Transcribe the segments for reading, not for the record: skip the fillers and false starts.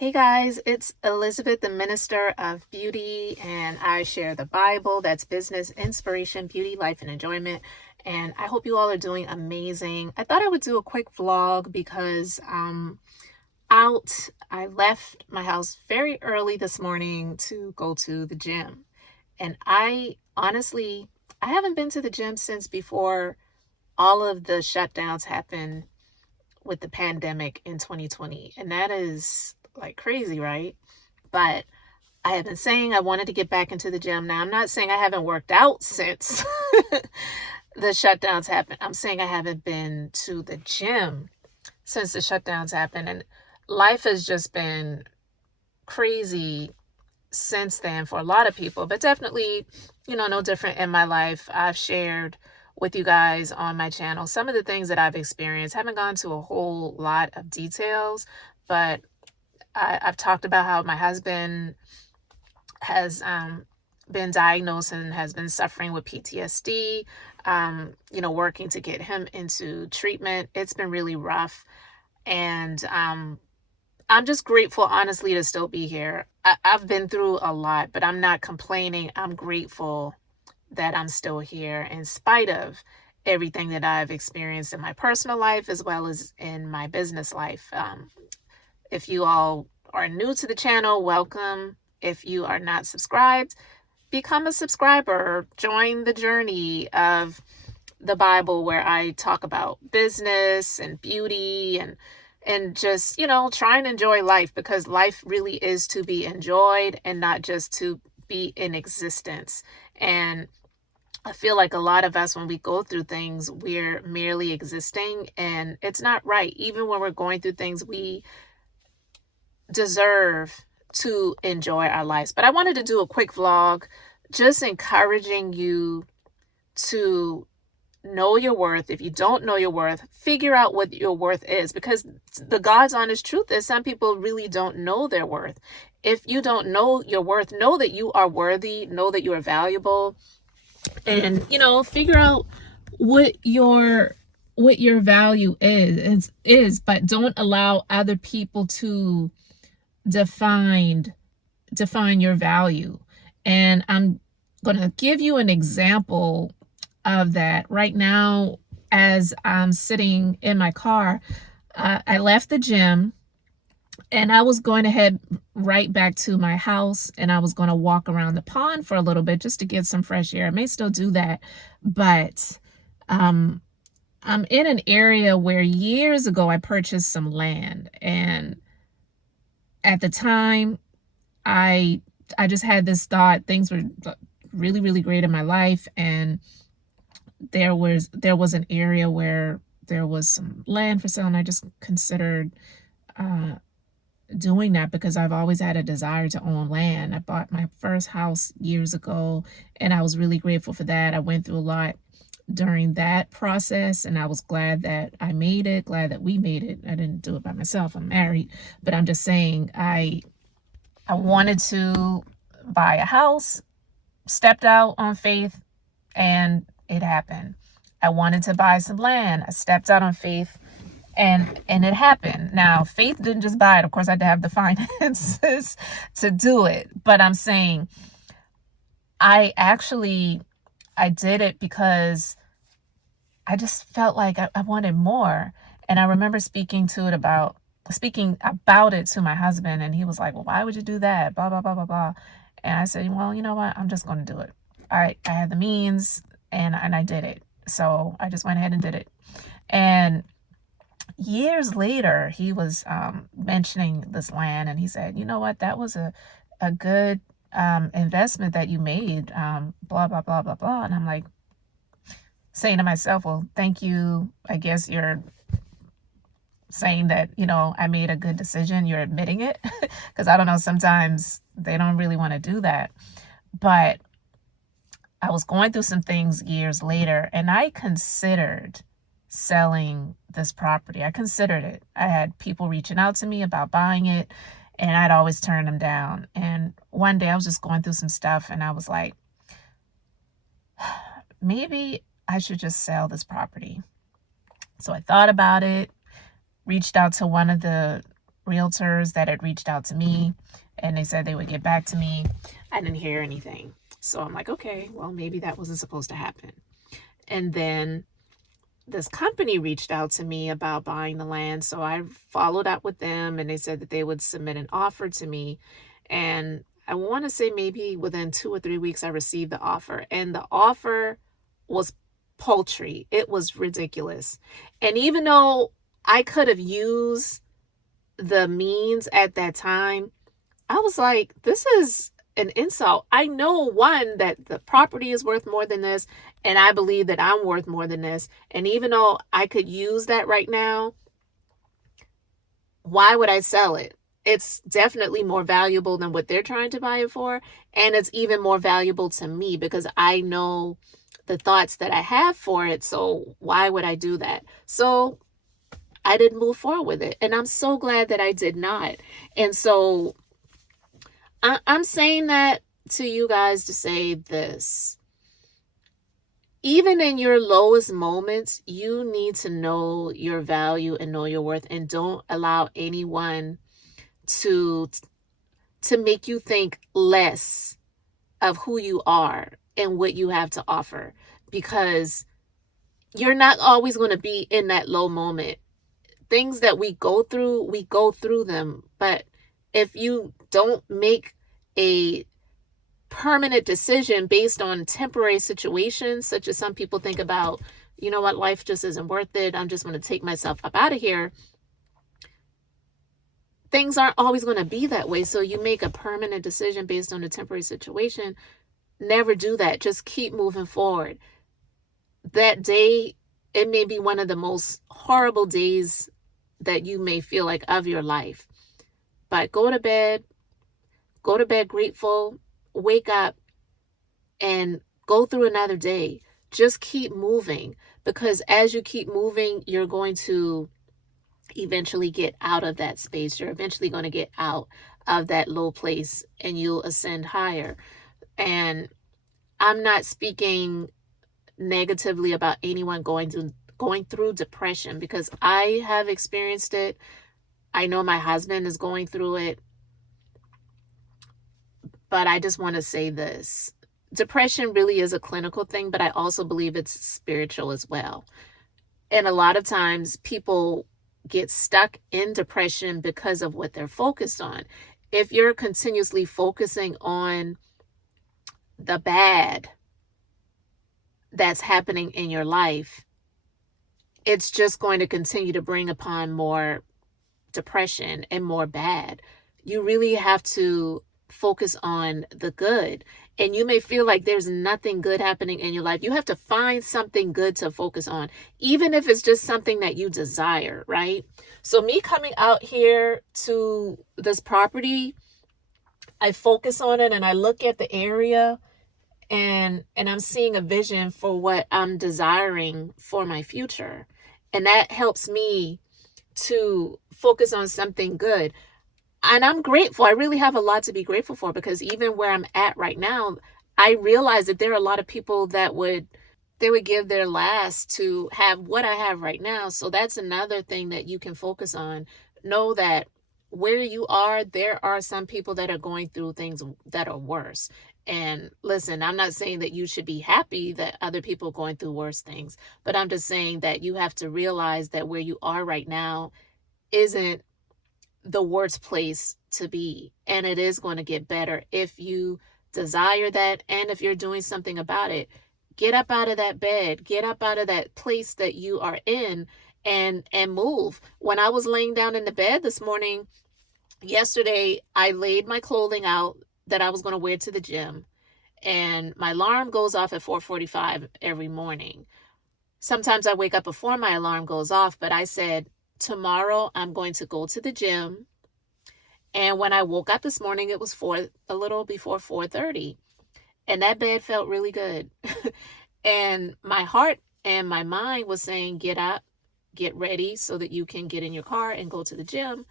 Hey guys, it's Elizabeth, the Minister of Beauty, and I share the Bible. That's business, inspiration, beauty, life, and enjoyment. And I hope you all are doing amazing. I thought I would do a quick vlog because I left my house very early this morning to go to the gym. And I honestly, I haven't been to the gym since before all of the shutdowns happened with the pandemic in 2020. And that is like crazy, right? But I have been saying I wanted to get back into the gym. Now, I'm not saying I haven't worked out since the shutdowns happened. I'm saying I haven't been to the gym since the shutdowns happened. And life has just been crazy since then for a lot of people, but definitely, no different in my life. I've shared with you guys on my channel some of the things that I've experienced. Haven't gone to a whole lot of details, but I've talked about how my husband has been diagnosed and has been suffering with PTSD, working to get him into treatment. It's been really rough. And I'm just grateful, honestly, to still be here. I've been through a lot, but I'm not complaining. I'm grateful that I'm still here in spite of everything that I've experienced in my personal life as well as in my business life. If you all are new to the channel, welcome. If you are not subscribed, become a subscriber. Join the journey of the Bible where I talk about business and beauty and just, try and enjoy life, because life really is to be enjoyed and not just to be in existence. And I feel like a lot of us, when we go through things, we're merely existing, and it's not right. Even when we're going through things, we deserve to enjoy our lives. But I wanted to do a quick vlog just encouraging you to know your worth. If you don't know your worth, figure out what your worth is, because the God's honest truth is some people really don't know their worth. If you don't know your worth, know that you are worthy, know that you are valuable, and figure out what your value is, but don't allow other people to define your value. And I'm going to give you an example of that right now. As I'm sitting in my car, I left the gym and I was going to head right back to my house, and I was going to walk around the pond for a little bit just to get some fresh air. I may still do that, but I'm in an area where years ago I purchased some land, and at the time I just had this thought things were really, really great in my life, and there was an area where there was some land for sale, and I just considered doing that because I've always had a desire to own land. I bought my first house years ago, and I was really grateful for that. I went through a lot during that process, and I was glad that I made it, glad that we made it. I didn't do it by myself. I'm married, but I'm just saying I wanted to buy a house, stepped out on faith, and it happened. I wanted to buy some land. I stepped out on faith, and it happened. Now, faith didn't just buy it. Of course, I had to have the finances to do it. But I'm saying I did it because I just felt like I wanted more. And I remember speaking about it to my husband, and he was like, well, why would you do that? Blah, blah, blah, blah, blah. And I said, well, you know what? I'm just going to do it. I had the means, and I did it. So I just went ahead and did it. And years later, he was mentioning this land, and he said, you know what? That was a good investment that you made, blah, blah, blah, blah, blah. And I'm like, saying to myself, well, thank you. I guess you're saying that, I made a good decision. You're admitting it, because I don't know, sometimes they don't really want to do that. But I was going through some things years later, and I considered selling this property. I considered it. I had people reaching out to me about buying it, and I'd always turn them down. And one day I was just going through some stuff, and I was like, maybe I should just sell this property. So I thought about it, reached out to one of the realtors that had reached out to me and they said they would get back to me. I didn't hear anything. So I'm like, okay, well, maybe that wasn't supposed to happen. And then this company reached out to me about buying the land. So I followed up with them and they said that they would submit an offer to me. And I want to say maybe within 2 or 3 weeks, I received the offer. And the offer was paltry. It was ridiculous. And even though I could have used the means at that time, I was like, this is an insult. I know, one, that the property is worth more than this, and I believe that I'm worth more than this. And even though I could use that right now, why would I sell it? It's definitely more valuable than what they're trying to buy it for. And it's even more valuable to me because I know the thoughts that I have for it. So why would I do that? So I didn't move forward with it. And I'm so glad that I did not. And so I'm saying that to you guys to say this. Even in your lowest moments, you need to know your value and know your worth, and don't allow anyone to make you think less of who you are and what you have to offer, because you're not always going to be in that low moment. Things that we go through them, but if you don't make a permanent decision based on temporary situations, such as some people think about, you know what, life just isn't worth it, I'm just going to take myself up out of here. Things aren't always going to be that way. So you make a permanent decision based on a temporary situation. Never do that. Just keep moving forward. That day, it may be one of the most horrible days that you may feel like of your life, but go to bed grateful, wake up, and go through another day. Just keep moving, because as you keep moving, you're going to eventually get out of that space. You're eventually going to get out of that low place and you'll ascend higher. And I'm not speaking negatively about anyone going through depression, because I have experienced it. I know my husband is going through it. But I just want to say this. Depression really is a clinical thing, but I also believe it's spiritual as well. And a lot of times people get stuck in depression because of what they're focused on. If you're continuously focusing on the bad that's happening in your life, it's just going to continue to bring upon more depression and more bad. You really have to focus on the good. And you may feel like there's nothing good happening in your life. You have to find something good to focus on, even if it's just something that you desire, right? So me coming out here to this property, I focus on it and I look at the area, and I'm seeing a vision for what I'm desiring for my future. And that helps me to focus on something good. And I'm grateful. I really have a lot to be grateful for, because even where I'm at right now, I realize that there are a lot of people that would give their last to have what I have right now. So that's another thing that you can focus on. Know that where you are, there are some people that are going through things that are worse. And listen, I'm not saying that you should be happy that other people are going through worse things, but I'm just saying that you have to realize that where you are right now isn't the worst place to be, and it is going to get better if you desire that, and if you're doing something about it. Get up out of that bed, get up out of that place that you are in, and move. When I was laying down in the bed this morning, yesterday, I laid my clothing out that I was going to wear to the gym, and my alarm goes off at 4:45 every morning. Sometimes I wake up before my alarm goes off, but I said, tomorrow I'm going to go to the gym. And when I woke up this morning, it was a little before 4:30. And that bed felt really good. And my heart and my mind was saying, get up, get ready so that you can get in your car and go to the gym.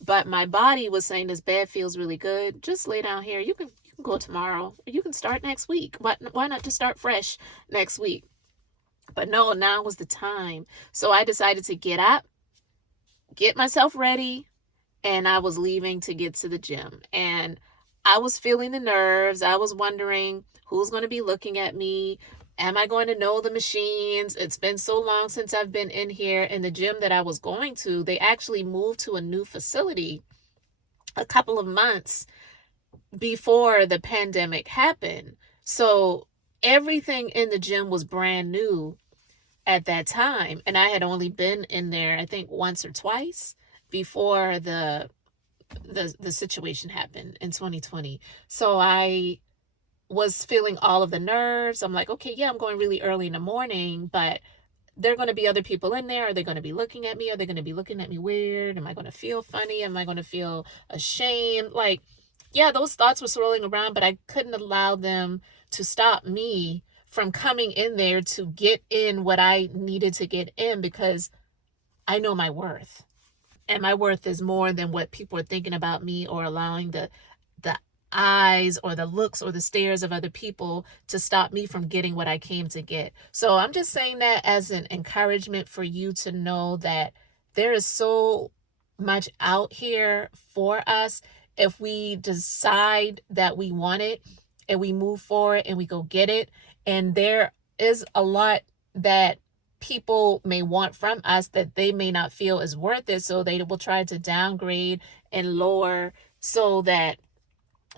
But my body was saying, this bed feels really good. Just lay down here. You can go tomorrow. You can start next week. Why not just start fresh next week? But no, now was the time. So I decided to get up, get myself ready, and I was leaving to get to the gym. And I was feeling the nerves. I was wondering who's going to be looking at me. Am I going to know the machines? It's been so long since I've been in here. And the gym that I was going to, they actually moved to a new facility a couple of months before the pandemic happened. So everything in the gym was brand new at that time. And I had only been in there, I think, once or twice before the situation happened in 2020. So I was feeling all of the nerves. I'm like, okay, yeah, I'm going really early in the morning, but there are going to be other people in there. Are they going to be looking at me? Are they going to be looking at me weird? Am I going to feel funny? Am I going to feel ashamed? Like, yeah, those thoughts were swirling around, but I couldn't allow them to stop me from coming in there to get in what I needed to get in, because I know my worth. And my worth is more than what people are thinking about me, or allowing the eyes or the looks or the stares of other people to stop me from getting what I came to get. So I'm just saying that as an encouragement for you to know that there is so much out here for us if we decide that we want it and we move forward and we go get it. And there is a lot that people may want from us that they may not feel is worth it, so they will try to downgrade and lower so that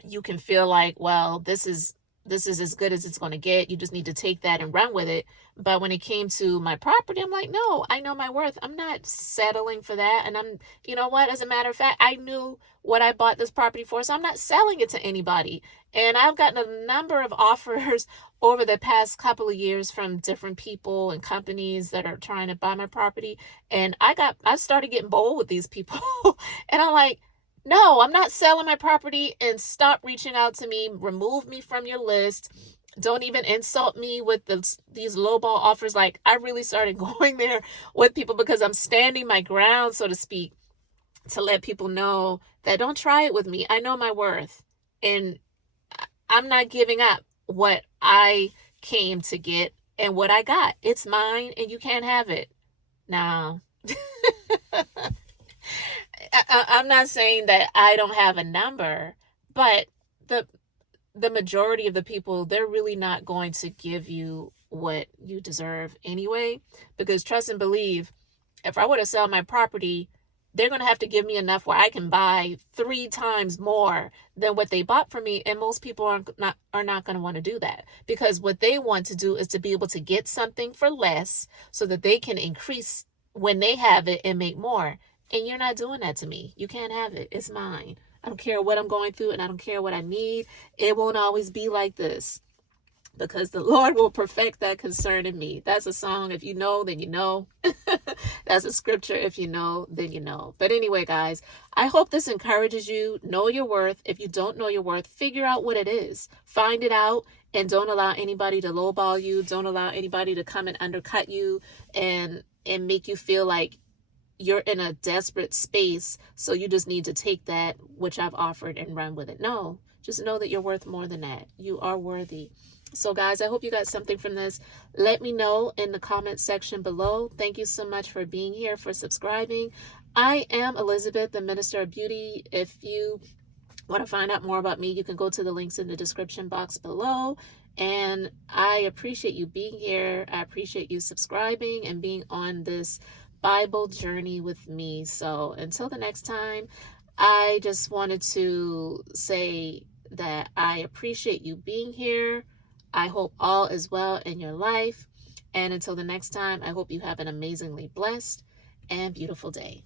you can feel like, well, this is as good as it's going to get. You just need to take that and run with it. But when it came to my property, I'm like, no, I know my worth. I'm not settling for that. And you know what, as a matter of fact, I knew what I bought this property for, so I'm not selling it to anybody. And I've gotten a number of offers over the past couple of years from different people and companies that are trying to buy my property. And I started getting bold with these people. And I'm like, no, I'm not selling my property, and stop reaching out to me. Remove me from your list. Don't even insult me with these lowball offers. Like, I really started going there with people because I'm standing my ground, so to speak, to let people know that don't try it with me. I know my worth, and I'm not giving up what I came to get and what I got. It's mine, and you can't have it. Now, I'm not saying that I don't have a number, but the the majority of the people, they're really not going to give you what you deserve anyway. Because trust and believe, if I were to sell my property, they're going to have to give me enough where I can buy 3 times more than what they bought from me. And most people are not going to want to do that, because what they want to do is to be able to get something for less so that they can increase when they have it and make more. And you're not doing that to me. You can't have it. It's mine. I don't care what I'm going through, and I don't care what I need. It won't always be like this, because the Lord will perfect that concerning me. That's a song. If you know, then you know. That's a scripture. If you know, then you know. But anyway, guys, I hope this encourages you. Know your worth. If you don't know your worth, figure out what it is. Find it out, and don't allow anybody to lowball you. Don't allow anybody to come and undercut you and make you feel like you're in a desperate space, so you just need to take that which I've offered and run with it. No, just know that you're worth more than that. You are worthy. So guys, I hope you got something from this. Let me know in the comment section below. Thank you so much for being here, for subscribing. I am Elizabeth, the Minister of Beauty. If you want to find out more about me, you can go to the links in the description box below. And I appreciate you being here. I appreciate you subscribing and being on this Bible journey with me. So until the next time, I just wanted to say that I appreciate you being here. I hope all is well in your life. And until the next time, I hope you have an amazingly blessed and beautiful day.